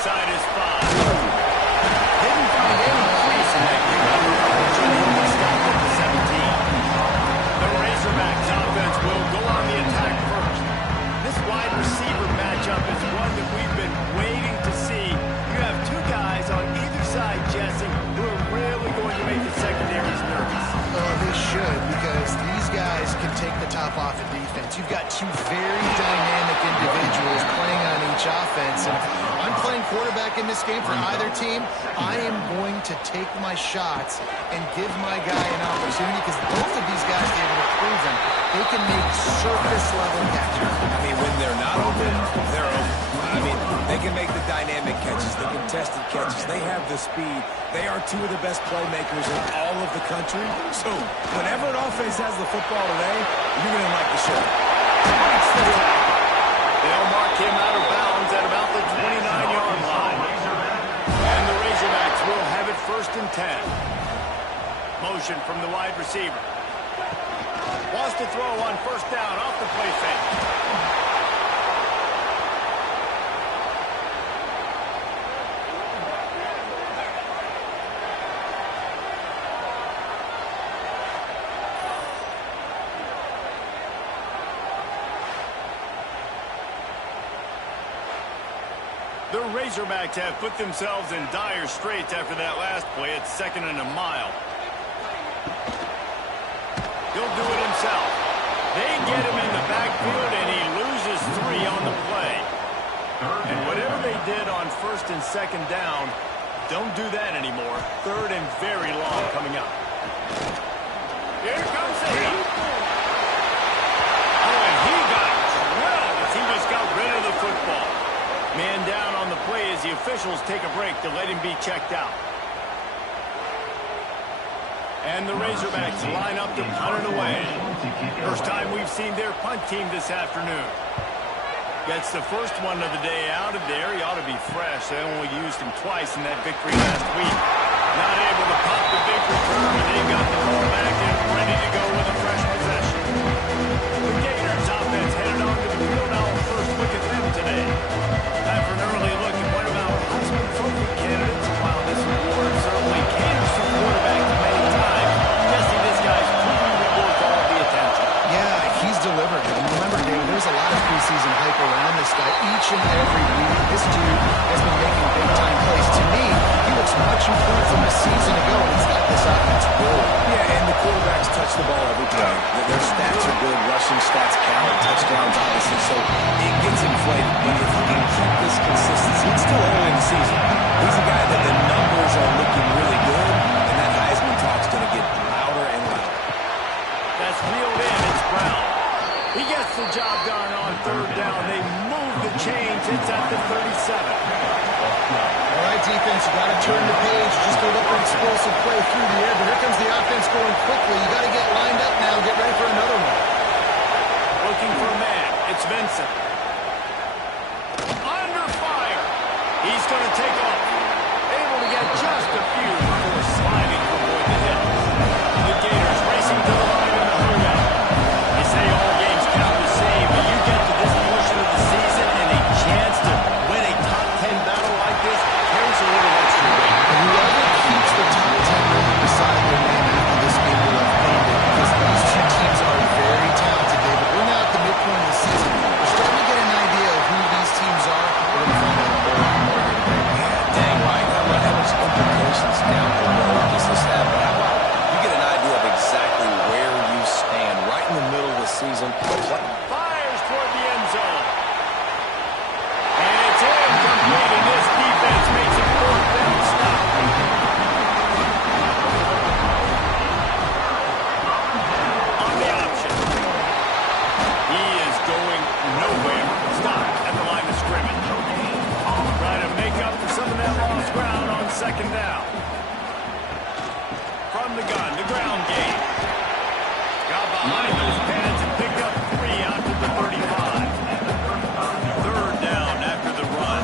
inside his 5. Didn't find any crease in that pickup. He stopped at the 17. The Razorbacks offense will go on the attack first. This wide receiver matchup is one that we've been waiting to see. You have two guys on either side, Jesse, who are really going to make the secondaries nervous. Oh, they should, because these guys can take the top off of defense. You've got two very dynamic individuals playing on each offense, and I'm playing quarterback in this game for either team. I am going to take my shots and give my guy an opportunity, because both of these guys, they're able to prove them. They can make surface-level catches. I mean, when they're not open, they're open. I mean, they can make the dynamic catches, the contested catches. They have the speed. They are two of the best playmakers in all of the country. So, whenever an offense has the football today, you're going to like the show. They'll mark him out of bounds at about the 29-yard line. And the Razorbacks will have it 1st and 10. Motion from the wide receiver. Wants to throw on 1st down off the play fake. The Razorbacks have put themselves in dire straits after that last play. It's 2nd and a mile. He'll do it himself. They get him in the backfield, and he loses 3 on the play. And whatever they did on 1st and 2nd down, don't do that anymore. 3rd and very long coming up. Here comes the heat. Oh, and he got drilled as he just got rid of the football. Man down on the play as the officials take a break to let him be checked out. And the Razorbacks line up to punt it away. First time we've seen their punt team this afternoon. Gets the first one of the day out of there. He ought to be fresh. They only used him twice in that victory last week. Not able to pop the big return, but they've got the ball back and ready to go with a fresh possession. The Gators offense headed on to the field now. First look at them today. Time for an early look at one of our Heisman Trophy candidates. While this award certainly caters to quarterback many times, Jesse, this guy's proven worth all the attention. Yeah, he's delivered. And remember, David, there's a lot of preseason hype around this guy. Each and every week, this dude has been making big-time plays. To me, he looks much improved from a season ago, and he's got this offense rolling. Yeah, and the quarterbacks touch the ball every play. Their stats are good. Rushing stats count. Touchdowns, obviously. So it gets inflated. But if he can keep this consistency, it's still early in the season. He's a guy that the numbers are looking really good, and that Heisman talk's going to get louder and louder. That's reeled in. It's Brown. He gets the job done on 3rd down. They move the chains. It's at the 37. All right, defense, you got to turn the page. Just go up an explosive play through the air. But here comes the offense going quickly. You got to get lined up now. Get ready for another one. Looking for a man. It's Vincent. Under fire. He's going to take off. Able to get just a few before sliding toward the hills. The Gators racing to the line in the dugout. They say all games count the same, but you get to this portion of the season and a chance to win a top 10 battle like this carries a little extra weight. Whoever keeps the top 10 record beside their name after this game will have earned it, because these two teams are very talented, David. We're now at the midpoint of the season. We're starting to get an idea of who these teams are. We're going to find out more and more here today. Yeah, dang right. How much implications down the road does this have? But how about you get an idea of exactly where you stand right in the middle of the season? Fires toward the end zone. And it's incomplete, and this defense makes a 4th down stop. On the option. He is going nowhere. Stop at the line of scrimmage. Trying to make up for some of that lost ground on 2nd down. From the gun, the ground game. Got behind those pads and picked up 3 out to the 35. 3rd down after the run.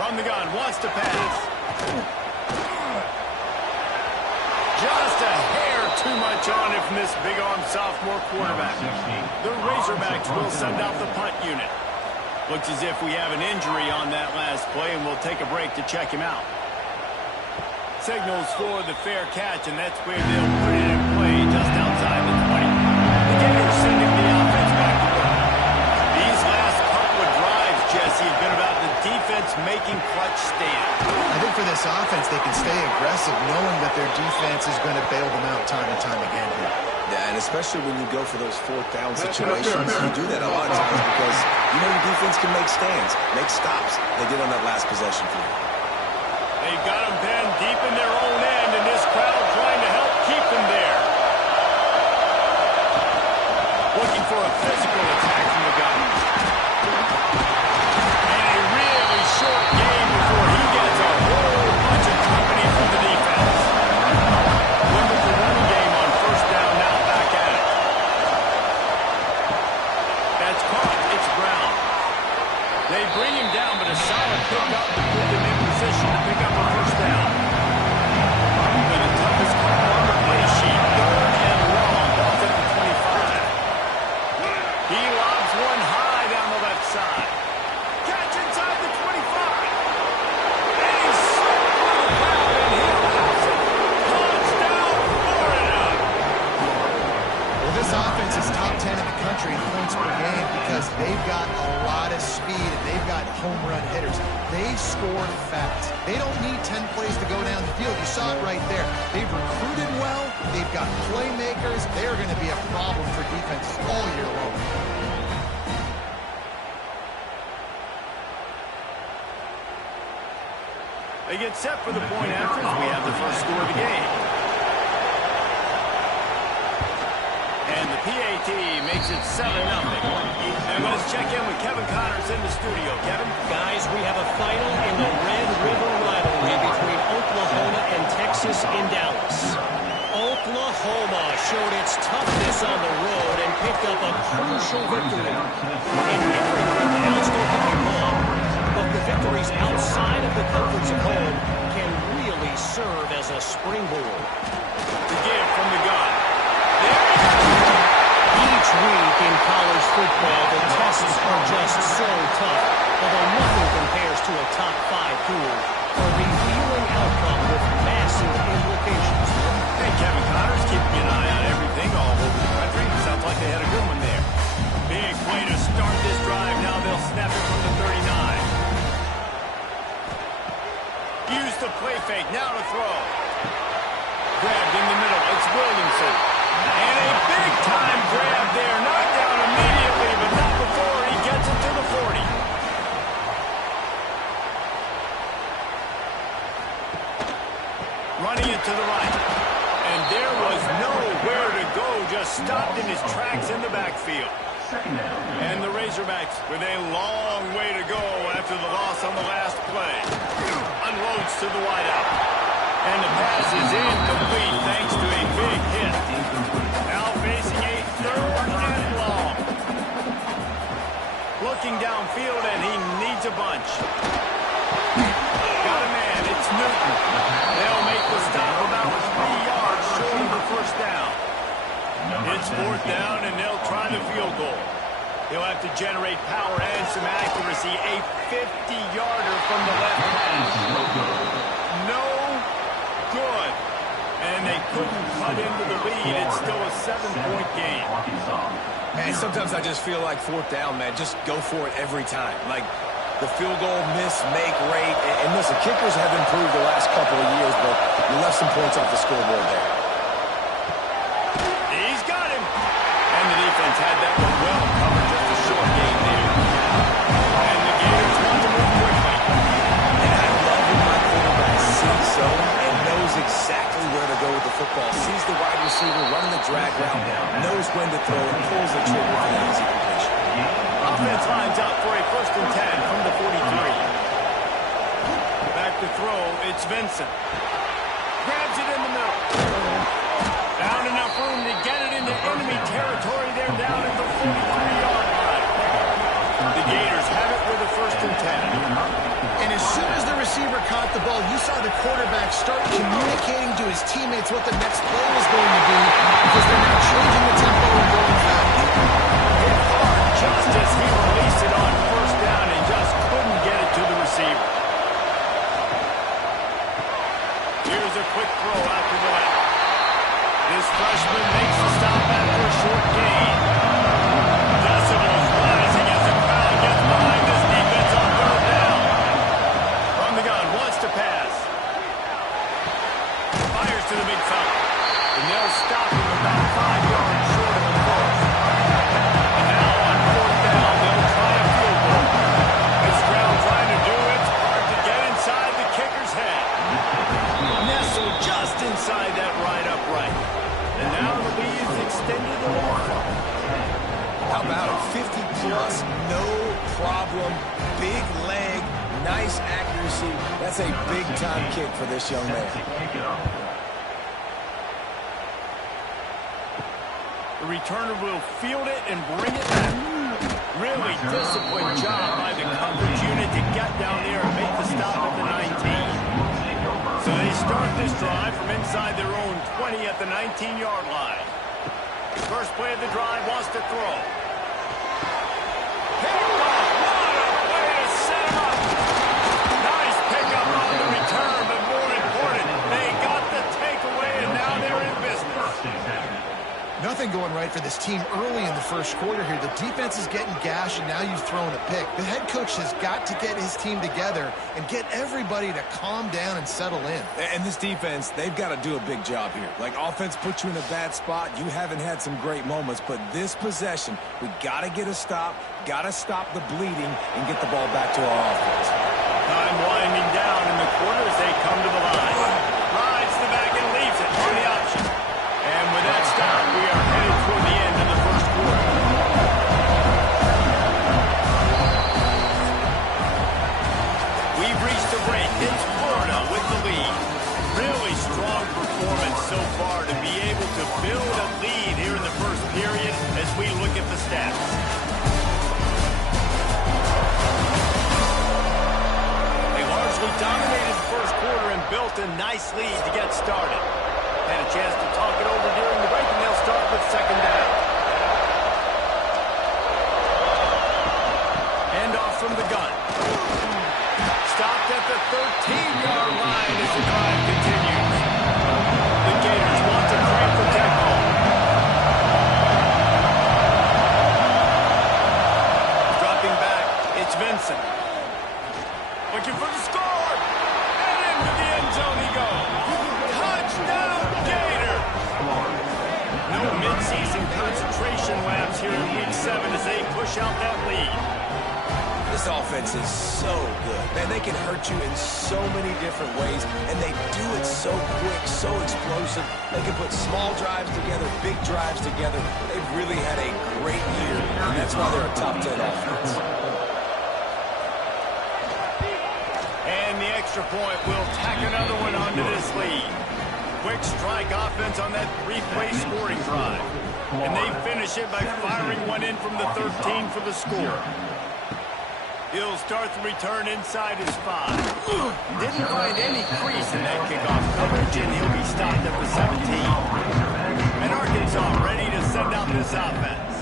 From the gun, wants to pass. Just a hair too much on it from this big-arm sophomore quarterback. The Razorbacks will send out the punt unit. Looks as if we have an injury on that last play, and we'll take a break to check him out. Signals for the fair catch, and that's where they'll put it in play just outside the 20. The Gators sending the offense back to work. These last couple of drives, Jesse, have been about the defense making clutch stands. I think for this offense, they can stay aggressive knowing that their defense is going to bail them out time and time again here. Yeah, and especially when you go for those fourth down situations, you do that a lot of times because you know your defense can make stands, make stops. They did on that last possession for you. They've got them pinned deep in their own end, and this crowd trying to help keep them there. Looking for a physical attack from the gun. And a really short game before he gets a whole bunch of company from the defense. Limit the running game on first down, now back at it. That's caught. It's Brown. They bring him down, but a solid pickup to put them in position to pick up a first down. But the toughest call on the play sheet, 3rd and long, off at the 25. He lobs one high down the left side. Catch inside the 25. And he's slipped through the crowd, and he'll house it. Touchdown, Florida. Well, this offense is top 10 in the country in points per game because they've got a lot of speed and they've got home run hitters. They score fast. They don't need 10 plays to go down the field. You saw it right there. They've recruited well. They've got playmakers. They're going to be a problem for defenses all year long. They get set for the point after as we have the first score of the game. And the PAT makes it 7-0. And let's check in with Kevin Connors in the studio. Kevin? Guys, we have a final in the Red River rivalry between Oklahoma and Texas in Dallas. Oklahoma showed its toughness on the road and picked up a crucial victory. And everyone else don't have long, but the victories outside of the comforts of home can really serve as a springboard. To give from the gun. Each week in college football, the tests are just so tough, although nothing compares to a top 5 pool, a revealing outcome with massive implications. Hey, Kevin Connors keeping an eye on everything all over the country. Sounds like they had a good one there. Big way to start this drive. Now they'll snap it from the 39. Use the play fake. Now to throw. Grabbed in the middle. It's Williamson. And a big-time grab there. Knocked down immediately, but not before he gets it to the 40. Running it to the right. And there was nowhere to go. Just stopped in his tracks in the backfield. And the Razorbacks with a long way to go after the loss on the last play. Unloads to the wideout. And the pass is incomplete thanks to a big hit. Now facing a 3rd and long. Looking downfield, and he needs a bunch. Got a man. It's Newton. They'll make the stop about 3 yards short of the first down. It's 4th down, and they'll try the field goal. He'll have to generate power and some accuracy. A 50-yarder from the left hash. No good. And they couldn't cut into the lead. It's still a 7-point game. Man, sometimes I just feel like 4th down, man. Just go for it every time. Like the field goal miss, make rate. And listen, kickers have improved the last couple of years, but you left some points off the scoreboard there. He's got him. And the defense had that one well covered. Just a short game there. And the Gators want to move quickly. And I love when my quarterback sees zone and knows exactly where to go with the football. Sees the wide receiver running the drag route, knows when to throw, and pulls the trigger for the easy completion. Offense lines up for a 1st and 10 from the 43. Back to throw. It's Vincent. Grabs it in the middle. Found enough room to get it into enemy territory. They're down at the 43-yard line. The Gators have it with a 1st and 10. And as soon as the receiver caught the ball, you saw the quarterback start communicating to his teammates what the next play was going to be because they're now changing the tempo and going fast. Hit hard just as he released it on 1st down. Big leg, nice accuracy. That's a big-time kick for this young man. The returner will field it and bring it back. Really disciplined job by the coverage unit to get down there and make the stop at the 19. So they start this drive from inside their own 20 at the 19-yard line. First play of the drive wants to throw. Picked off. What a way to set him up. Nice pickup on the return, but more important, they got the takeaway, and now they're in business. Nothing going right for this team early in the first quarter here. The defense is getting gashed, and now you've thrown a pick. The head coach has got to get his team together and get everybody to calm down and settle in. And this defense, they've got to do a big job here. Like, offense put you in a bad spot. You haven't had some great moments, but this possession, we got to get a stop, got to stop the bleeding, and get the ball back to our offense. Time winding down in the quarter as they come to the line. Rides the back and leaves it on the option. And with that stop, we are headed toward the end of the first quarter. We've reached the break. It's Florida with the lead. Really strong performance so far to be able to build a lead here in the first period as we look at the stats. They largely dominated the first quarter and built a nice lead to get started. Had a chance to talk it over during the break, and they'll start with second down. Hand off from the gun. Stopped at the 13-yard line as the drive continues. The Gators want to crank the tempo. Dropping back, it's Vincent. Looking for the score. And into the end zone he goes. Touchdown, Gator! No midseason concentration lapse here in Week 7 as they push out that lead. This offense is so good. Man, they can hurt you in so many different ways, and they do it so quick, so explosive. They can put small drives together, big drives together. They've really had a great year, and that's why they're a top 10 offense. And the extra point will tack another one onto this lead. Quick strike offense on that three-play scoring drive. And they finish it by firing one in from the 13 for the score. He'll start the return inside his 5. Didn't find any crease in that kickoff coverage, and he'll be stopped at the 17. And Arkansas ready to send out this offense.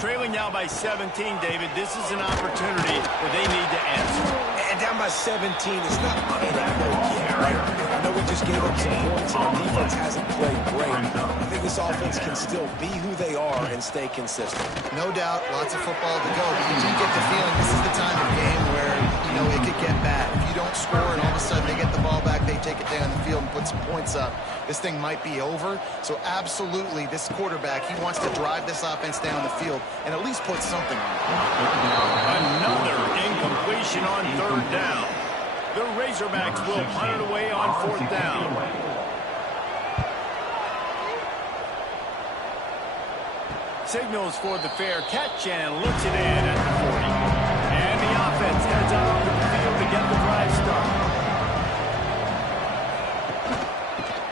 Trailing now by 17, David, this is an opportunity that they need to answer. And down by 17, it's not panic mode yet, right? I know we just gave up some points, and our defense hasn't played great. I think this offense can still be who they are and stay consistent. No doubt, lots of football to go, but you do get the feeling this is the time of game where, you know, it could get bad. If you don't score and all of a sudden they get the ball back, they take it down the field and put some points up, this thing might be over. So absolutely, this quarterback, he wants to drive this offense down the field and at least put something on it. Another incompletion on third down. The Razorbacks will punt it away on fourth down. Signals for the fair catch and looks it in at the 40. And the offense heads out onto the field to get the drive started.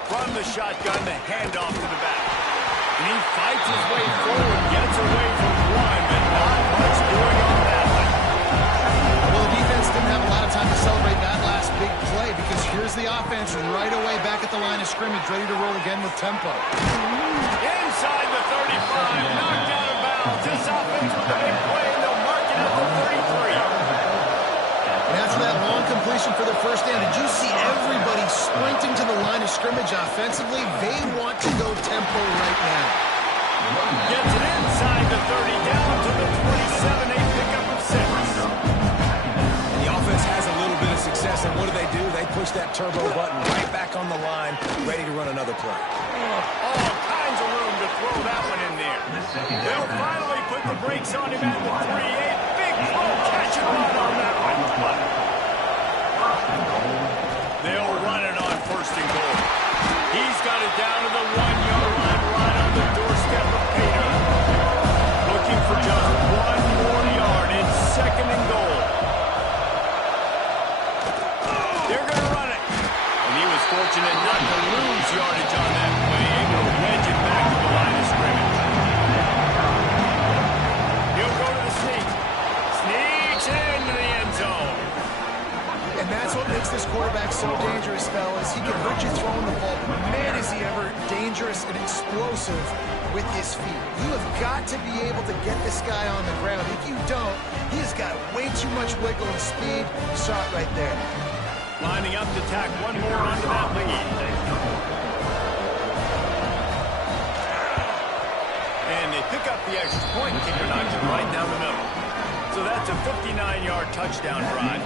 From the shotgun, the handoff to the back. And he fights his way forward, gets away from one, but not much doing on that one. Well, the defense didn't have a lot of time to celebrate that last big play because here's the offense right away back at the line of scrimmage, ready to roll again with tempo. Inside the 35, knocked out of bounds. This offense with a big play, and they'll mark it at the 33. And after that long completion for the first down, did you see everybody sprinting to the line of scrimmage offensively? They want to go tempo right now. Gets it inside the 30, down to the 27, a pickup of 6. The offense has a little bit of success, and what do? They push that turbo button right back on the line, ready to run another play. All kinds of room to throw that one in there. They'll finally put the brakes on him at the 3-8. Big throw, catch and run on that one. They'll run it on first and goal. He's got it down to the 1-yard line, right on the doorstep of Peter. Looking for just one more yard. It's second and goal. makes this quarterback so dangerous, fellas, he can hurt you throwing the ball, but man, is he ever dangerous and explosive with his feet. You have got to be able to get this guy on the ground. If you don't, he's got way too much wiggle and speed. You saw it right there. Lining up to tack one more onto that lead. And they pick up the extra point and kick it right down the middle. So that's a 59-yard touchdown drive.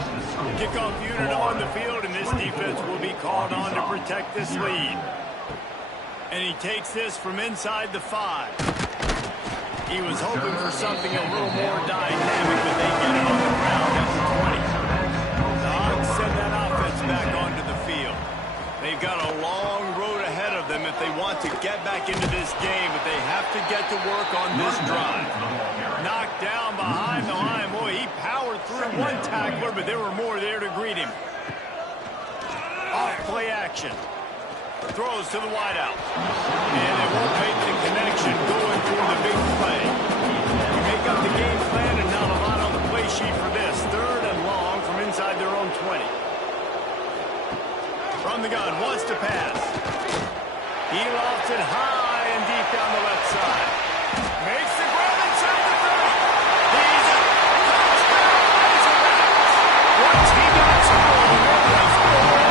Kickoff unit on the field, and this defense will be called on to protect this lead. And he takes this from inside the 5. He was hoping for something a little more dynamic, but they get it on the ground at the 20. The Hogs send that offense back onto the field. They've got a long road ahead of them if they want to get back into this game, but they have to get to work on this drive. Knocked down behind the line. Boy, he powered through one tackler, but there were more there to greet him. Off play action. Throws to the wideout. And it won't make the connection going for the big play. You make up the game plan and not a lot on the play sheet for this. 3rd and long from inside their own 20. From the gun, wants to pass. He lofts it high and deep down the left side. Makes the grab inside the 30. He's a touchdown Razorbacks. Once he got scored, it was over.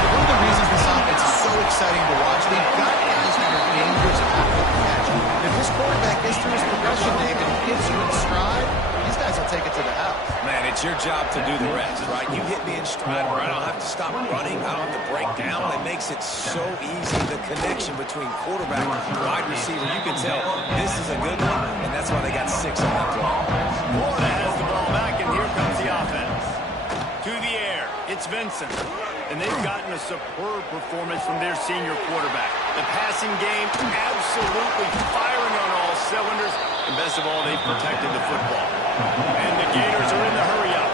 One of the reasons this offense is so exciting to watch, they've got guys that are dangerous after the catch. If this quarterback gets through his progression, David, and gets you in stride, these guys will take it to the house. Man, it's your job to do the rest, right? You hit me in stride where I don't have to stop running. I don't have to break down. It makes it so easy. The connection between quarterback and wide receiver, you can tell this is a good one, and that's why they got 6 on that play. Florida has the ball back, and here comes the offense. To the air, it's Vincent. And they've gotten a superb performance from their senior quarterback. The passing game absolutely firing on all cylinders. And best of all, they've protected the football. And the Gators are in the hurry-up.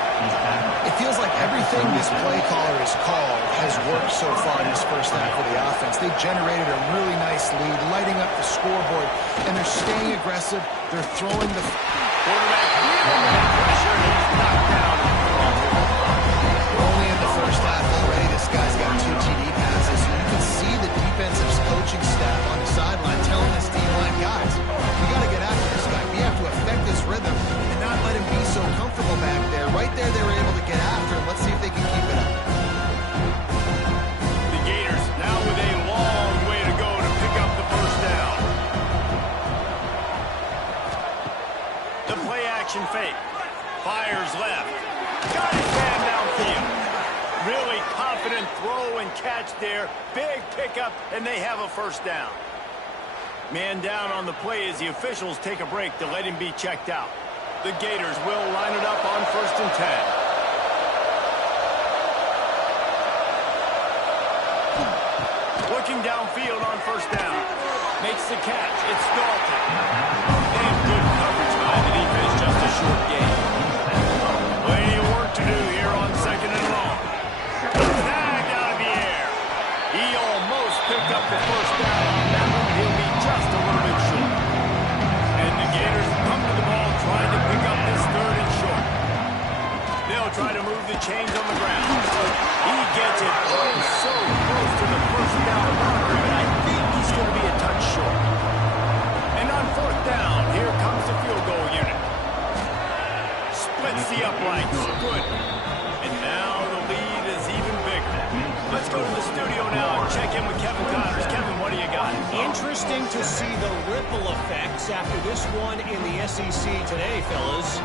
It feels like everything this play caller has called has worked so far in this first half of the offense. They've generated a really nice lead, lighting up the scoreboard, and they're staying aggressive. They're throwing the quarterback under pressure, and he's knocked down. Only in the first half already, this guy's got 2 TD passes. You can see the defensive coaching staff on the sideline telling this D-line, guys, we got to get after this guy. We have to affect this rhythm and not let him be so comfortable back there. Right there, they were able to get after him. Let's see if they can keep it up. The Gators now with a long way to go to pick up the first down. The play action fake. Fires left. Got his man downfield. Really confident throw and catch there. Big pickup, and they have a first down. Man down on the play as the officials take a break to let him be checked out. The Gators will line it up on 1st and 10. Looking downfield on 1st down. Makes the catch. It's Dalton. And good coverage by the defense. Just a short gain. Plenty of work to do here on 2nd and long. Snagged out of the air. He almost picked up the first down on that one. He'll be just a little bit short. And the Gators come to the ball trying to pick up this 3rd and short. They'll try to move the chains on the ground. He gets it so close to the first down marker, but I think he's going to be a touch short. And on 4th down, here comes the field goal unit. Splits the uprights. Good. And now the lead is even bigger. Let's go to the studio now and check in with Kevin Connors. Kevin, what do you got? Interesting to see the ripple effects after this one in the SEC today, fellas.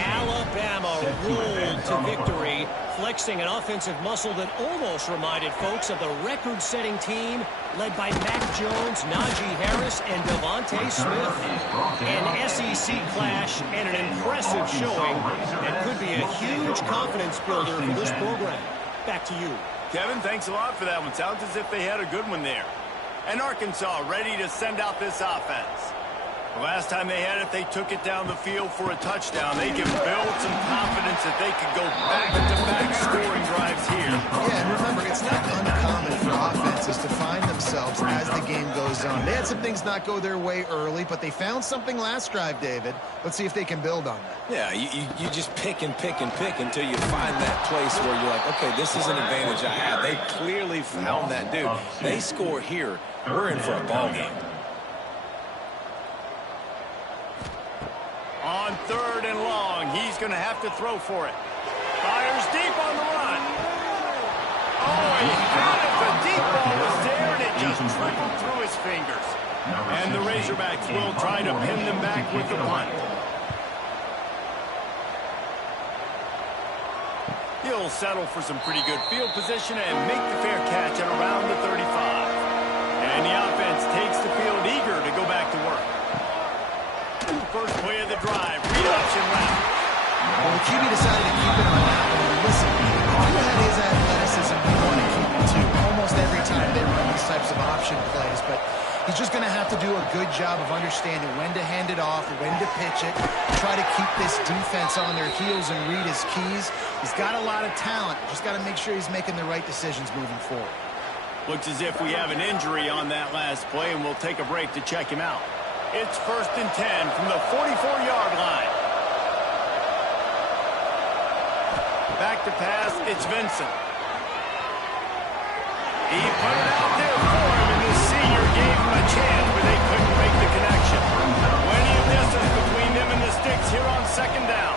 Alabama rolled to victory, flexing an offensive muscle that almost reminded folks of the record-setting team led by Mac Jones, Najee Harris, and Devontae Smith. An SEC clash and an impressive showing that could be a huge confidence builder for this program. Back to you. Kevin, thanks a lot for that one. Sounds as if they had a good one there. And Arkansas ready to send out this offense. The last time they had it, they took it down the field for a touchdown. They can build some confidence that they could go back-to-back scoring drives here. Yeah, and remember, it's not uncommon for offenses to find themselves themselves as the game goes on. They had some things not go their way early, but they found something last drive, David. Let's see if they can build on that. Yeah, you just pick and pick and pick until you find that place where you're like, okay, this is an advantage I have. They clearly found that dude. They score here, we're in for a ball game. On 3rd and long, he's going to have to throw for it. Fires deep on the run. Oh, he got it. The deep ball was there, and it just trickled through his fingers. And the Razorbacks will try to pin them back with the punt. He'll settle for some pretty good field position and make the fair catch at around the 35. And the offense takes the field eager to go back to work. First play of the drive, read option left. Well, the QB decided to keep it on that one. Listen, if you had his athleticism, you want to keep it too. Almost every time they run these types of option plays, but he's just going to have to do a good job of understanding when to hand it off, when to pitch it, try to keep this defense on their heels and read his keys. He's got a lot of talent. Just got to make sure he's making the right decisions moving forward. Looks as if we have an injury on that last play, and we'll take a break to check him out. It's 1st and 10 from the 44-yard line. Back to pass, it's Vincent. He put it out there for him, and the senior gave him a chance, but they couldn't make the connection. Plenty of distance between them and the sticks here on 2nd down.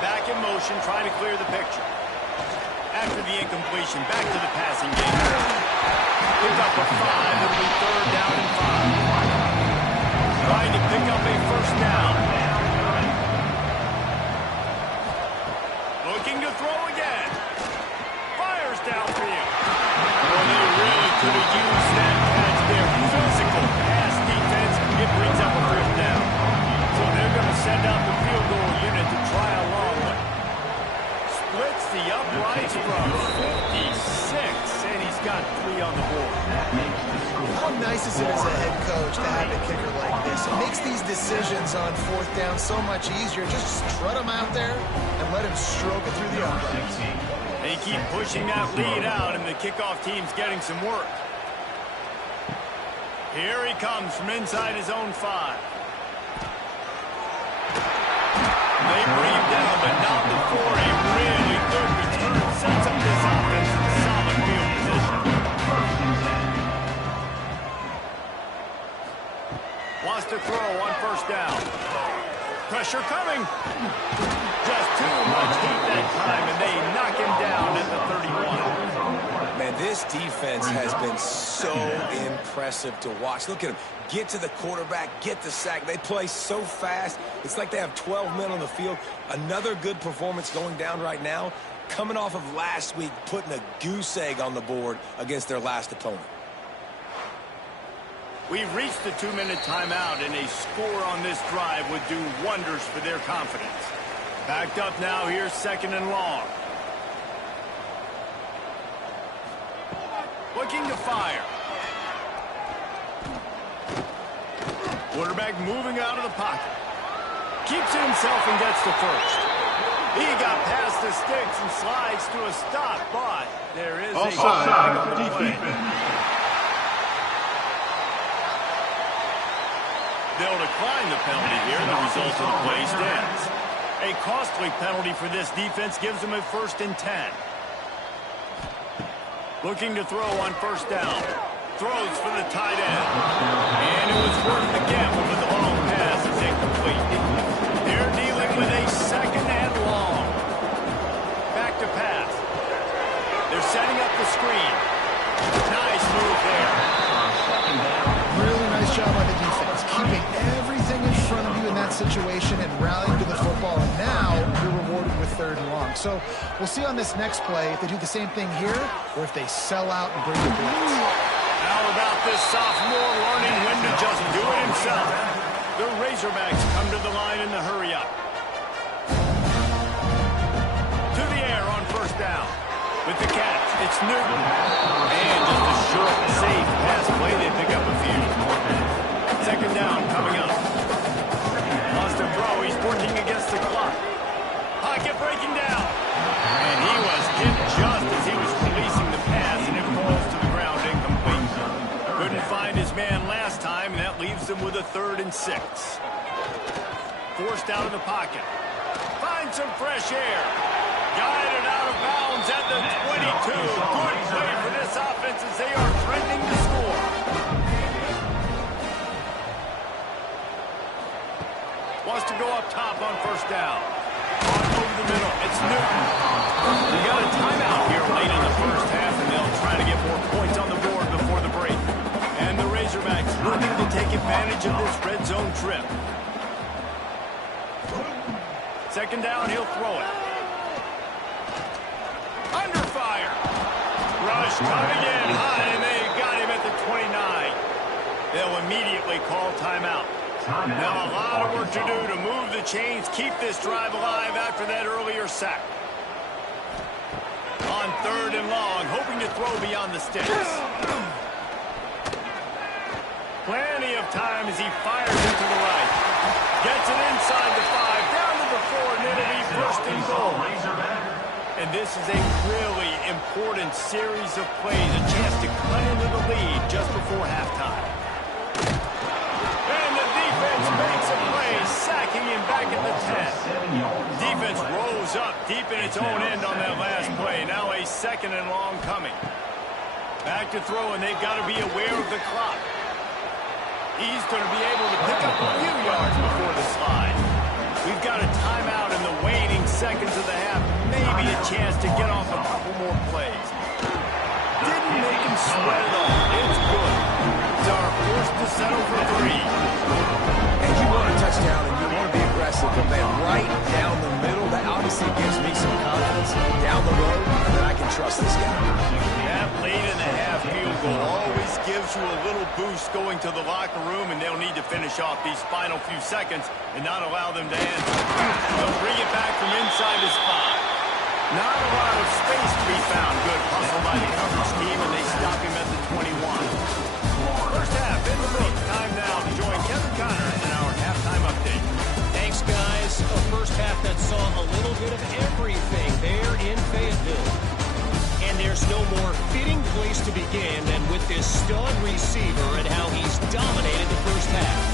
Back in motion, trying to clear the picture. After the incompletion, back to the passing game. Pick up a 5, it'll be 3rd down and 5. Trying to pick up a 1st down. Looking to throw again. Fires downfield. Well, they really could have used that catch there. Physical pass defense. It brings up a 1st down. So they're going to send out the field goal unit to try a long one. Splits the uprights from 56, and he's got 3 on the board. How nice is it as a head coach to have a kicker like this? It makes these decisions on 4th down so much easier. Just strut him out there and let him stroke it through the uprights. They keep pushing that lead out, and the kickoff team's getting some work. Here he comes from inside his own 5. They bring him down, but not before a really good return sets up this offense in solid field position. Wants to throw on 1st down. Pressure coming. Just too much heat that time, and they knock him down at the 31. Man, this defense has been so impressive to watch. Look at them. Get to the quarterback, get the sack. They play so fast. It's like they have 12 men on the field. Another good performance going down right now. Coming off of last week, putting a goose egg on the board against their last opponent. We've reached the 2-minute timeout, and a score on this drive would do wonders for their confidence. Backed up now, here's 2nd and long. Looking to fire. Quarterback moving out of the pocket. Keeps it himself and gets to 1st. He got past the sticks and slides to a stop, but there is a flag on the play. They'll decline the penalty here. The result of the play stands. A costly penalty for this defense gives them a 1st and 10. Looking to throw on 1st down. Throws for the tight end. And it was worth the gamble, but the long pass is incomplete. They're dealing with a 2nd and long. Back to pass. They're setting up the screen. Nice move there. Really nice job by the defense, keeping everything in front of you in that situation and rallying to the football. And now you're rewarded with 3rd and long. So we'll see on this next play if they do the same thing here or if they sell out and bring the blitz. How about this sophomore learning when to just do it himself? The Razorbacks come to the line in the hurry-up. To the air on 1st down. With the catch, it's Newton. And just a short, safe pass play. They pick up a few. 2nd down coming up. Wants to throw. He's working against the clock. Pocket breaking down. And he was hit just as he was releasing the pass, and it falls to the ground incomplete. the 3rd and 6. Forced out of the pocket. Find some fresh air. Guided out of bounds at the 22. Good play for this offense as they are threatening to score. Wants to go up top on 1st down. On over the middle. It's Newton. We got a timeout here late in the 1st half, and they'll try to get more points on the board before the break. And the Razorbacks looking to take advantage of this red zone trip. 2nd down, he'll throw it. Under fire. Rush coming in high, and they got him at the 29. They'll immediately call timeout. Now a lot of work to do to move the chains, keep this drive alive after that earlier sack. On 3rd and long, hoping to throw beyond the sticks. Plenty of time as he fires it to the right. Gets it inside the 5, down to the 4, and it'll be 1st and goal. And this is a really important series of plays, a chance to cut into the lead just before halftime. And the defense makes a play, sacking him back at the 10. Defense rose up deep in its own end on that last play. Now a 2nd and long coming. Back to throw, and they've got to be aware of the clock. He's going to be able to pick up a few yards before the slide. We've got a timeout in the waning seconds of the half. Maybe a chance to get off a couple more plays. Didn't make him sweat at all. It's good. Are forced to settle for 3. And you want a touchdown and you want to be aggressive, but man, right down the middle, that obviously gives me some confidence down the road that I can trust this guy. That late in the half field goal always gives you a little boost going to the locker room, and they'll need to finish off these final few seconds and not allow them to end. They'll bring it back from inside the spot. Not a lot of space to be found. Good hustle by the coverage team, and they stop him at the 21. 1st half in the book. Time now to join Kevin Connor in our halftime update. Thanks, guys. A 1st half that saw a little bit of everything there in Fayetteville. And there's no more fitting place to begin than with this stud receiver and how he's dominated the 1st half.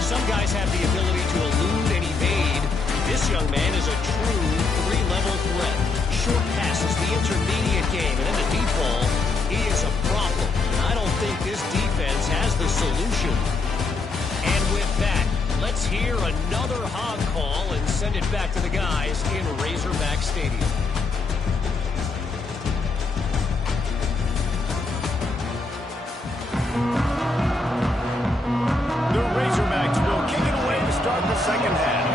Some guys have the ability to elude and evade. This young man is a true 3-level threat. Short passes, the intermediate game, and in the deep ball, he is a problem. I don't think this defense has the solution. And with that, let's hear another hog call and send it back to the guys in Razorback Stadium. The Razorbacks will kick it away to start the 2nd half.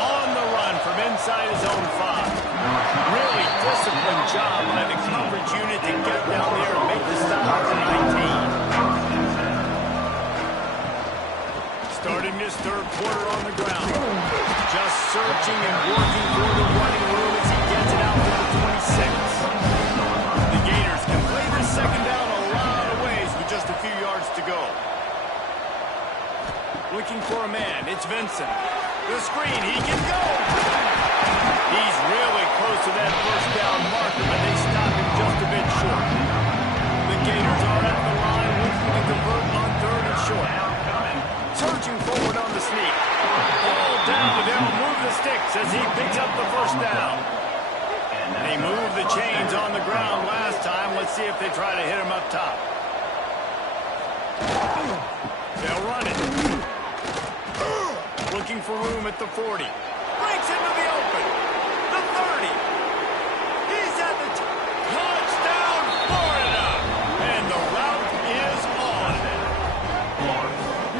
On the run from inside his own 5. Really disciplined job by the coverage unit to get down there and make the stop at the 19. Starting this 3rd quarter on the ground. Just searching and working for the running room as he gets it out to the 26. The Gators can play this 2nd down a lot of ways with just a few yards to go. Looking for a man. It's Vincent. The screen. He can go. He's really close to that 1st down marker, but they stop him just a bit short. The Gators are at the line looking to convert on 3rd and short. Surging forward on the sneak. Ball down, they'll move the sticks as he picks up the 1st down. They moved the chains on the ground last time. Let's see if they try to hit him up top. They'll run it. Looking for room at the 40. Breaks into the open. The 30. He's at the touchdown, Florida. And the route is on.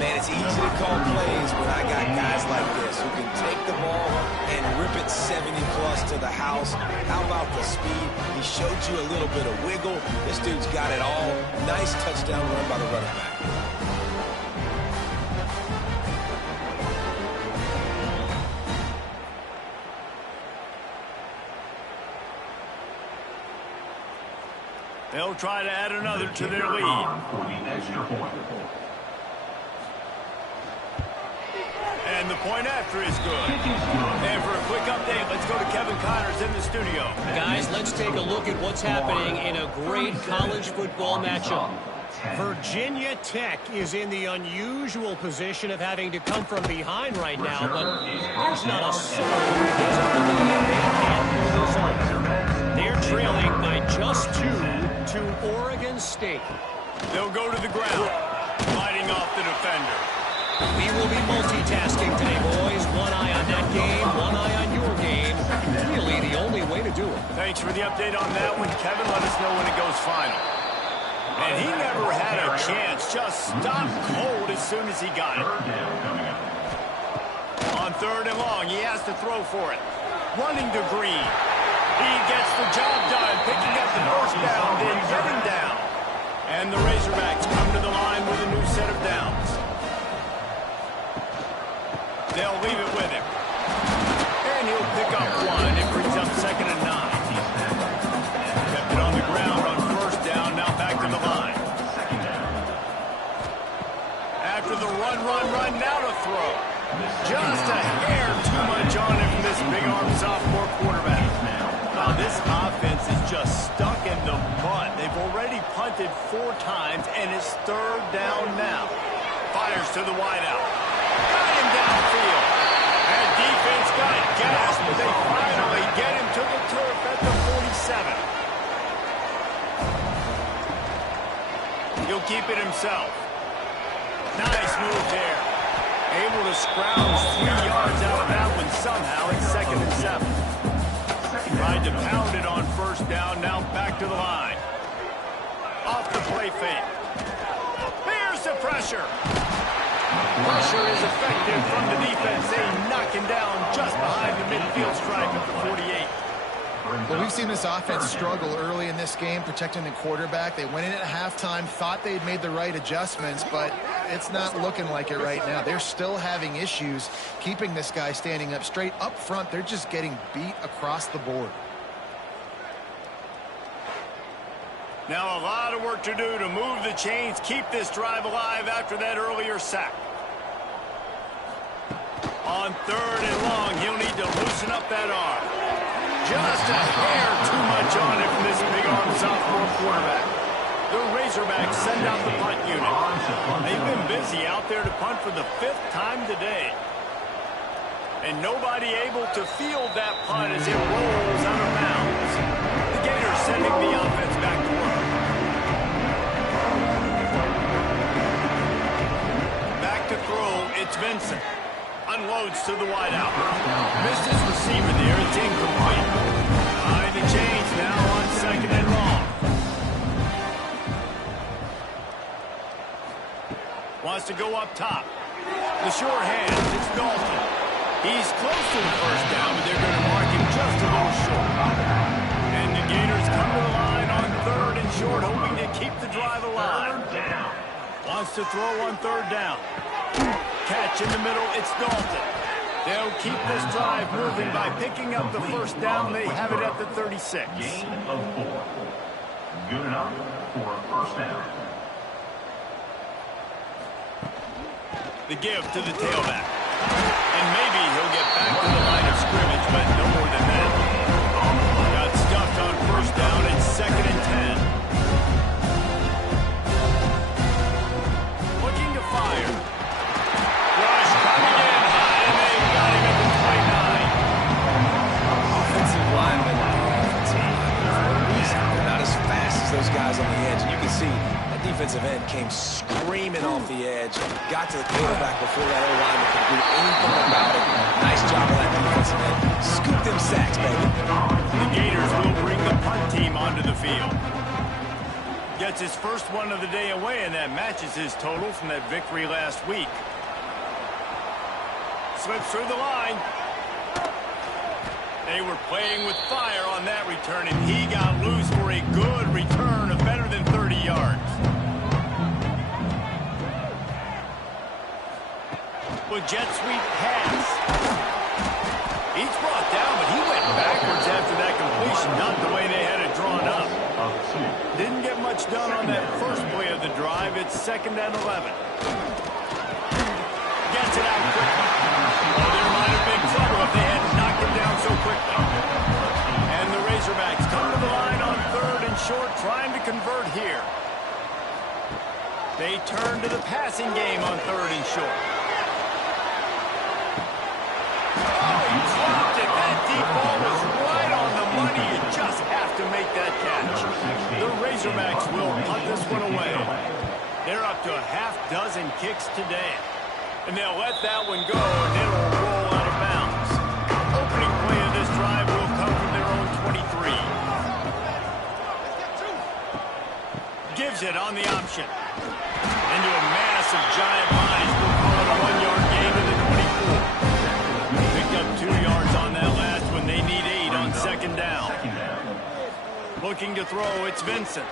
Man, it's easy to call plays when I got guys like this who can take the ball and rip it 70-plus to the house. How about the speed? He showed you a little bit of wiggle. This dude's got it all. Nice touchdown run by the running back. They'll try to add another to their lead. And And the point after is good. And for a quick update, let's go to Kevin Connors in the studio. Guys, let's take a look at what's happening in a great college football matchup. Virginia Tech is in the unusual position of having to come from behind right now, but there's not a soul who doesn't believe they can't pull this off. They're trailing by just 2 to Oregon State. They'll go to the ground, fighting off the defender. We will be multitasking today, boys. One eye on that game, one eye on your game. Really the only way to do it. Thanks for the update on that one, Kevin. Let us know when it goes final. And he never had a chance. Just stopped cold as soon as he got it. On 3rd and long, he has to throw for it. Running to Green. He gets the job done, picking up the first down, then getting down. And the Razorbacks come to the line with a new set of downs. They'll leave it with him. And he'll pick up 1. It brings up 2nd and 9. Kept it on the ground on 1st down. Now back to the line. After the run, now to throw. Just a hair too much on him from this big-arm sophomore quarterback. Now this offense is just stuck in the mud. They've already punted 4 times, and it's 3rd down now. Fires to the wideout. Got him downfield. And defense got gas, but they finally get him to the turf at the 47. He'll keep it himself. Nice move there. Able to scrounge 3 yards out of that one somehow. It's 2nd and 7. Tried to pound it on 1st down. Now back to the line. Off the play fake. Here's the pressure. Pressure is effective from the defense. They knock him down just behind the midfield stripe at the 48. Well, we've seen this offense struggle early in this game, protecting the quarterback. They went in at halftime, thought they'd made the right adjustments, but it's not looking like it right now. They're still having issues keeping this guy standing up straight. Up front, they're just getting beat across the board. Now a lot of work to do to move the chains, keep this drive alive after that earlier sack. On 3rd and long, he'll need to loosen up that arm. Just a hair too much on it from this big-arm sophomore quarterback. The Razorbacks send out the punt unit. They've been busy out there to punt for the 5th time today. And nobody able to field that punt as it rolls out of bounds. The Gators sending the offense back to work. Back to throw, it's Vincent. Unloads to the wideout. Missed his receiver there. It's incomplete. Behind the chains now on 2nd and long. Wants to go up top. The short hands. It's Dalton. He's close to the 1st down, but they're going to mark him just a little short. And the Gators come to the line on 3rd and short, hoping to keep the drive alive. Wants to throw on 3rd down. Catch in the middle, it's Dalton. They'll keep this drive moving by picking up the 1st down. They have it at the 36. Gain of 4. Good enough for a 1st down. The give to the tailback. And maybe he'll get back to the line of scrimmage, but no more than that. Got stuffed on 1st down. It's 2nd and 10. Looking to fire. Rush coming in high, and they got him at the 29. Offensive linemen for a reason. They're not as fast as those guys on the edge. And you can see that defensive end came screaming off the edge, got to the quarterback before that O-lineman could do anything about it. Nice job of that defensive end. Scoop them sacks, baby. The Gators will bring the punt team onto the field. Gets his first one of the day away, and that matches his total from that victory last week. Slips through the line. They were playing with fire on that return, and he got loose for a good return of better than 30 yards. With jet sweep pass. He's brought down, but he went backwards after that completion, not the way they had it drawn up. Didn't get much done on that first play of the drive. It's 2nd and 11. Gets it out quickly. short, trying to convert here. They turn to the passing game on 3rd and short. Oh, he dropped it. That deep ball was right on the money. You just have to make that catch. The Razorbacks will punt this one away. They're up to a half-dozen kicks today. And they'll let that one go, and it'll roll out of bounds. Opening play of this drive will come from their own 23. Gives it on the option. Into a massive giant line. We'll call it a 1-yard gain to the 24. Picked up 2 yards on that last one. They need 8 on 2nd down. Looking to throw, it's Vincent.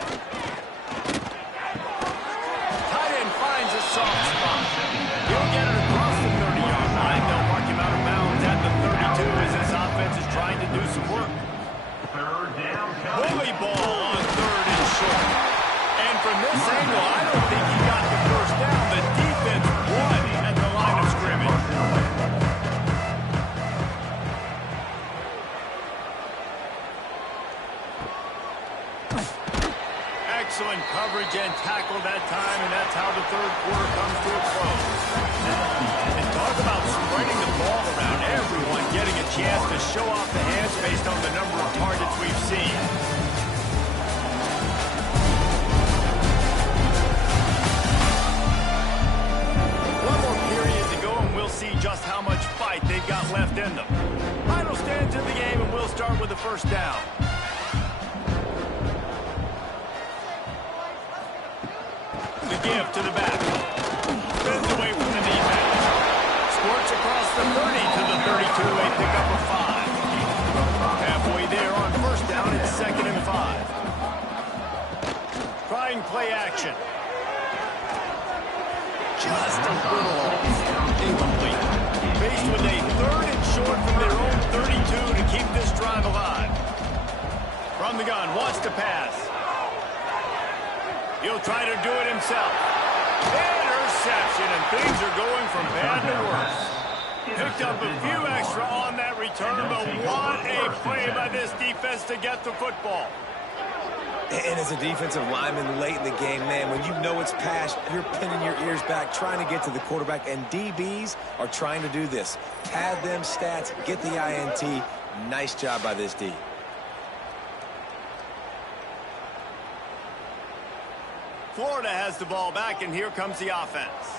Tight end finds a soft spot. He'll get it across the 30-yard line. They'll mark him out of bounds at the 32 as this offense is trying to do some work. Bully ball on 3rd and short. And from this angle, I don't think he got the first down. The defense won at the line of scrimmage. Excellent coverage and tackle that time, and that's how the 3rd quarter comes to a close. And talk about spreading the ball around, everyone getting a chance to show off the hands based on the number of targets we've seen. One more period to go, and we'll see just how much fight they've got left in them. Final stands in the game, and we'll start with the 1st down. The give to the back. Spins away from the defense. Squirts across the 30 to the 32. They pick up a 5. Halfway there on 1st down. It's 2nd and 5. Trying play action. Just a little off. Incomplete. Faced with a 3rd and short from their own 32 to keep this drive alive. From the gun, wants to pass. He'll try to do it himself. Interception, and things are going from bad to worse. Picked up a few extra on that return, but what a play by this defense to get the football. And as a defensive lineman late in the game, man, when you know it's pass, you're pinning your ears back, trying to get to the quarterback, and DBs are trying to do this. Pad them stats, get the INT. Nice job by this D. Florida has the ball back, and here comes the offense.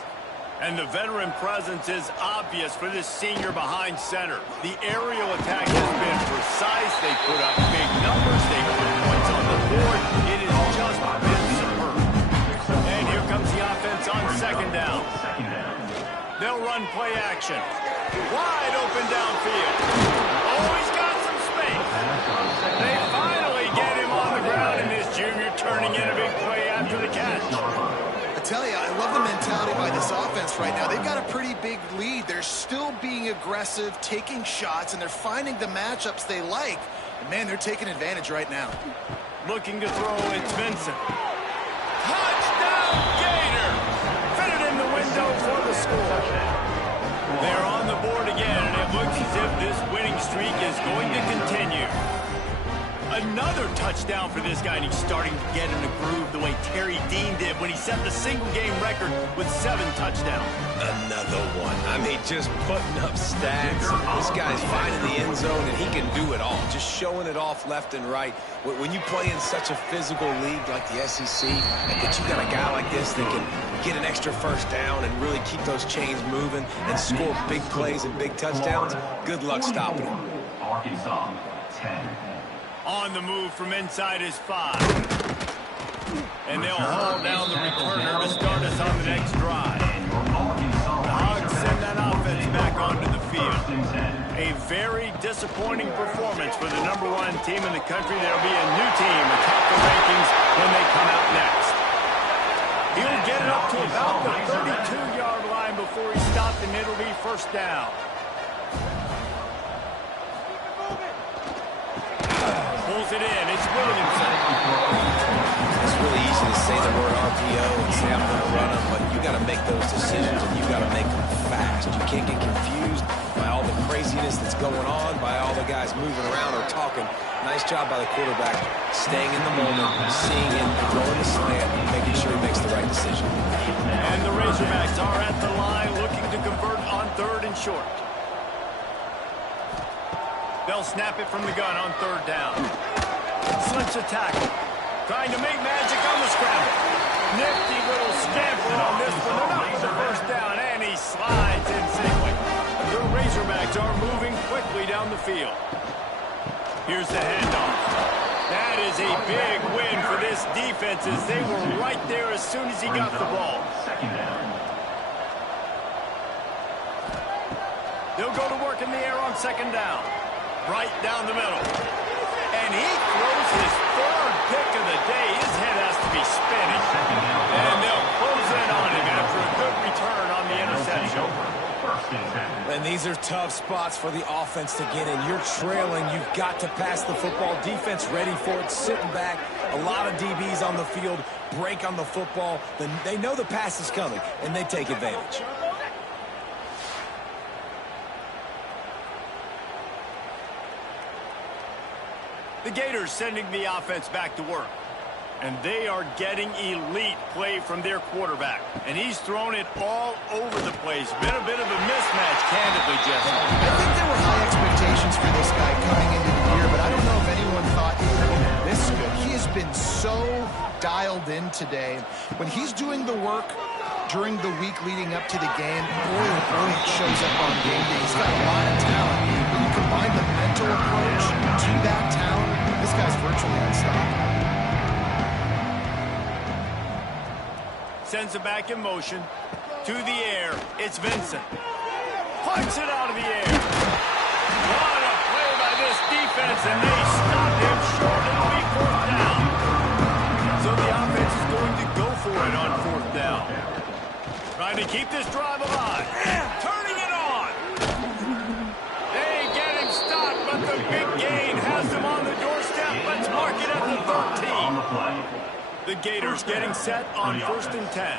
And the veteran presence is obvious for this senior behind center. The aerial attack has been precise. They put up big numbers. They put points on the board. It has just been superb. And here comes the offense on 2nd down. They'll run play action. Wide open downfield. Oh, he's got some space. They finally get him on the ground, and this junior turning in a big play after the catch. I tell you, I love the mentality by this offense right now. They've got a pretty big lead. They're still being aggressive, taking shots, and they're finding the matchups they like. And man, they're taking advantage right now. Looking to throw, it's Vincent. Touchdown, Gator! Fitted in the window for the score. They're on the board again, and it looks as if this winning streak is going to continue. Another touchdown for this guy, and he's starting to get in the groove the way Terry Dean did when he set the single-game record with 7 touchdowns. Another one. I mean, just putting up stats. This guy's finding the end zone, and he can do it all. Just showing it off left and right. When you play in such a physical league like the SEC, and that you got a guy like this that can get an extra 1st down and really keep those chains moving and score big plays and big touchdowns, good luck stopping him. Arkansas, 10. On the move from inside is 5. And they'll haul down the returner to start us on the next drive. The Hogs send that offense back onto the field. A very disappointing performance for the #1 team in the country. There'll be a new team atop the rankings when they come out next. He'll get it up to about the 32-yard line before he stopped, and it'll be 1st down. Pulls it in. It's Williamson. It's really easy to say the word RPO and say I'm going to run them, but you got to make those decisions and you got to make them fast. You can't get confused by all the craziness that's going on, by all the guys moving around or talking. Nice job by the quarterback, staying in the moment, seeing it, throwing the slant, making sure he makes the right decision. And the Razorbacks are at the line looking to convert on 3rd and short. They'll snap it from the gun on 3rd down. Slips a tackle. Trying to make magic on the scramble. Nifty little scamper on this one. Enough for the 1st down, and he slides in safely. The Razorbacks are moving quickly down the field. Here's the handoff. That is a big win for this defense as they were right there as soon as he got the ball. 2nd down. They'll go to work in the air on 2nd down. Right down the middle. And he throws his 3rd pick of the day. His head has to be spinning. And they'll close in on him after a good return on the interception. And these are tough spots for the offense to get in. You're trailing. You've got to pass the football. Defense ready for it, sitting back. A lot of DBs on the field, break on the football. Then they know the pass is coming, and they take advantage. The Gators sending the offense back to work. And they are getting elite play from their quarterback. And he's thrown it all over the place. Been a bit of a mismatch, candidly, Jesse. I think there were high expectations for this guy coming into the year, but I don't know if anyone thought he would be this good. He has been so dialed in today. When he's doing the work during the week leading up to the game, boy, oh boy, it shows up on game day. He's got a lot of talent. When you combine the mental approach to that talent, this guy's virtually unstoppable. Sends it back in motion. To the air. It's Vincent. Punts it out of the air. What a play by this defense, and they stop him short. It'll be 4th down. So the offense is going to go for it on 4th down. Trying to keep this drive alive. Turning it on. They get him stopped, but the big gain has him on the doorstep. Let's mark it at the 13. The Gators getting set on 1st and 10.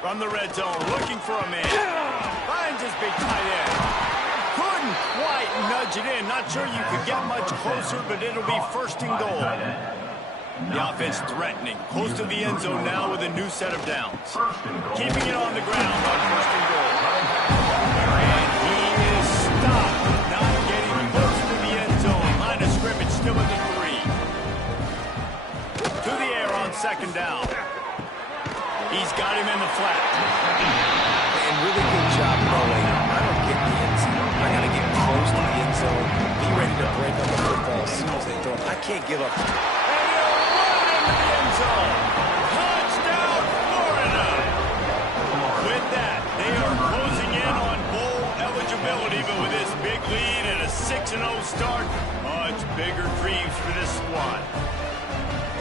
From the red zone, looking for a man. Finds his big tight end. Couldn't quite nudge it in. Not sure you could get much closer, but it'll be 1st and goal. The offense threatening. Close to the end zone now with a new set of downs. Keeping it on the ground on 1st and goal. And he is stopped. Not getting close to the end zone. Line of scrimmage still in the 3. To the air on 2nd down. He's got him in the flat. And really good job knowing I don't get the end zone. I got to get close to the end zone. Be ready to break on the football as soon as they throw it. I can't give up. And he'll run into the end zone. Touchdown, Florida. With that, they are closing in on bowl eligibility, but with this big lead and a 6-0 start, much bigger dreams for this squad.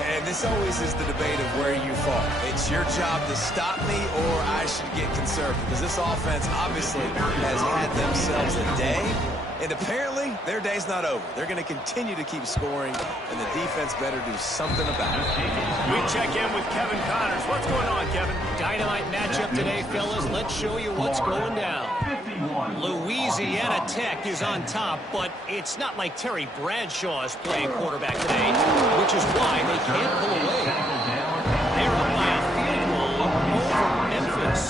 And this always is the debate of where you fall. It's your job to stop me or I should get conservative. Because this offense obviously has had themselves a day. And apparently, their day's not over. They're going to continue to keep scoring, and the defense better do something about it. We check in with Kevin Connors. What's going on, Kevin? Dynamite matchup today, fellas. Let's show you what's going down. Louisiana Tech is on top, but it's not like Terry Bradshaw is playing quarterback today, which is why they can't pull away. They're up by a field goal over Memphis.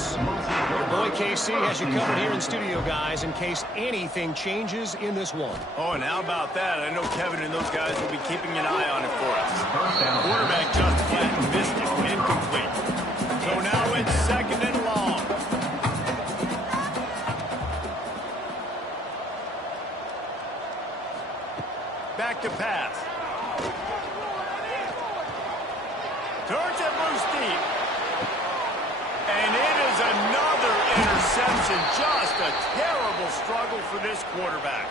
Your boy KC has you covered here in studio, guys, in case anything changes in this one. Oh, and how about that? I know Kevin and those guys will be keeping an eye on it for us. Quarterback just flat missed it, incomplete. So now it's 2nd and long. Back to pass. Turns it loose deep. And it is another interception. Just a terrible struggle for this quarterback.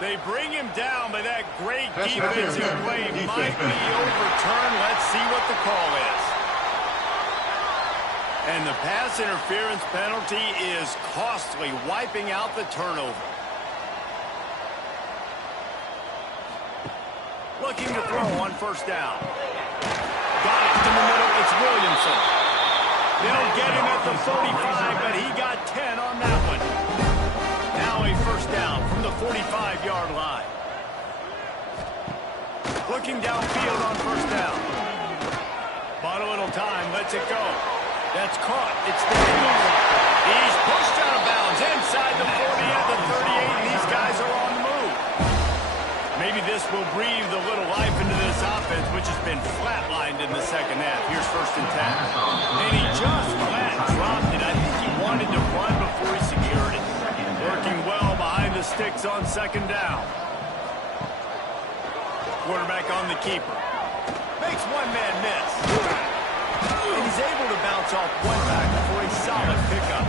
They bring him down, but that great defensive play might be overturned. Let's see what the call is. And the pass interference penalty is costly, wiping out the turnover. Looking to throw on 1st down. Got it in the middle. It's Williamson. They'll get him at the 35, but he got 10 on that one. Now a 1st first down from the 45-yard line. Looking downfield on first down. Bought a little time, lets it go. That's caught. It's the goal line. He's pushed out of bounds inside the 40 at the 38, and these guys are on the move. Maybe this will breathe a little life into this offense, which has been flatlined in the second half. Here's 1st and 10. And he just flat dropped it. I think he wanted to run before he secured it. Working well behind the sticks on 2nd down. Quarterback on the keeper. Makes one man miss. And he's able to bounce off one tackle for a solid pickup.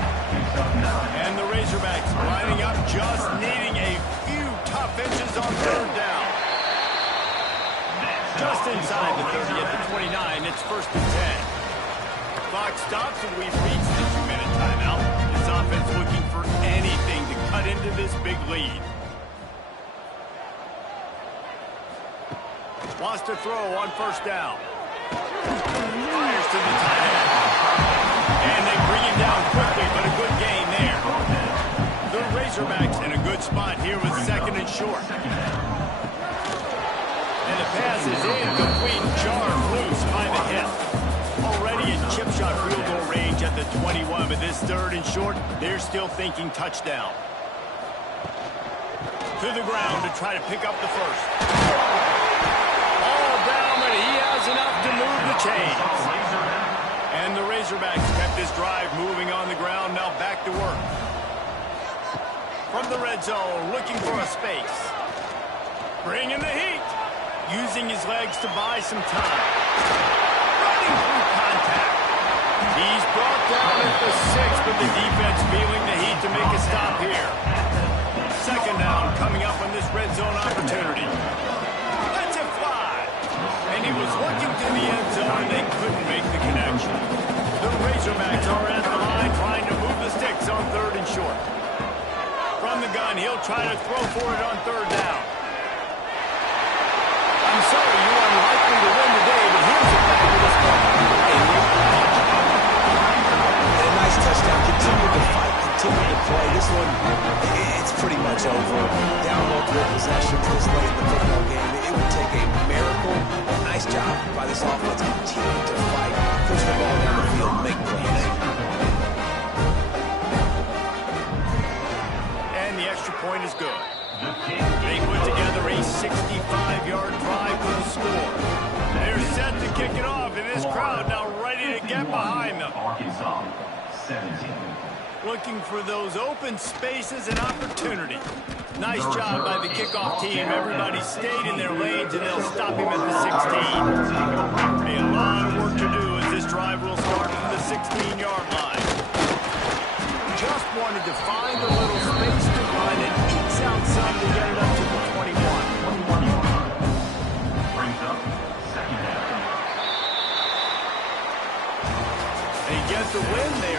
And the Razorbacks lining up, just needing a few tough inches on 3rd down. Just inside the 30 at the 29, it's 1st and 10. Clock stops and we've reached the 2-minute timeout. This offense looking for anything to cut into this big lead. Wants to throw on 1st down. Fires to the tight end. And they bring him down quickly, but a good gain there. The Razorbacks in a good spot here with 2nd and short. And the pass is incomplete, jarred loose by the hip. Already in chip shot field goal range at the 21, but this 3rd and short, they're still thinking touchdown. To the ground to try to pick up the first. He has enough to move the chains. And the Razorbacks kept this drive moving on the ground, now back to work. From the red zone, looking for a space. Bringing the heat. Using his legs to buy some time. Running through contact. He's brought down at the 6, but the defense feeling the heat to make a stop here. 2nd down coming up on this red zone opportunity. And he was looking to the end zone, and they couldn't make the connection. The Razorbacks are at the line trying to move the sticks on 3rd and short. From the gun, he'll try to throw for it on 3rd down. I'm sorry, you're unlikely to win today, but here's a back to this ball. A nice touchdown. Continue to fight, continue to play. This one, it's pretty much over. Down multiple possessions this late in the football game. It would take a miracle. Nice job by this offense. Continue to fight, push the ball down the field, make plays. And the extra point is good. They put together a 65-yard drive for the score. They're set to kick it off, and this crowd now ready to get behind them. Arkansas, 17. Looking for those open spaces and opportunity. Nice job by the kickoff team. Everybody stayed in their lanes, and they'll stop him at the 16. A lot of work to do as this drive will start from the 16-yard line. Just wanted to find a little space to run and ekes out some to get it up to the 21. Brings up 2nd down. They get the win there.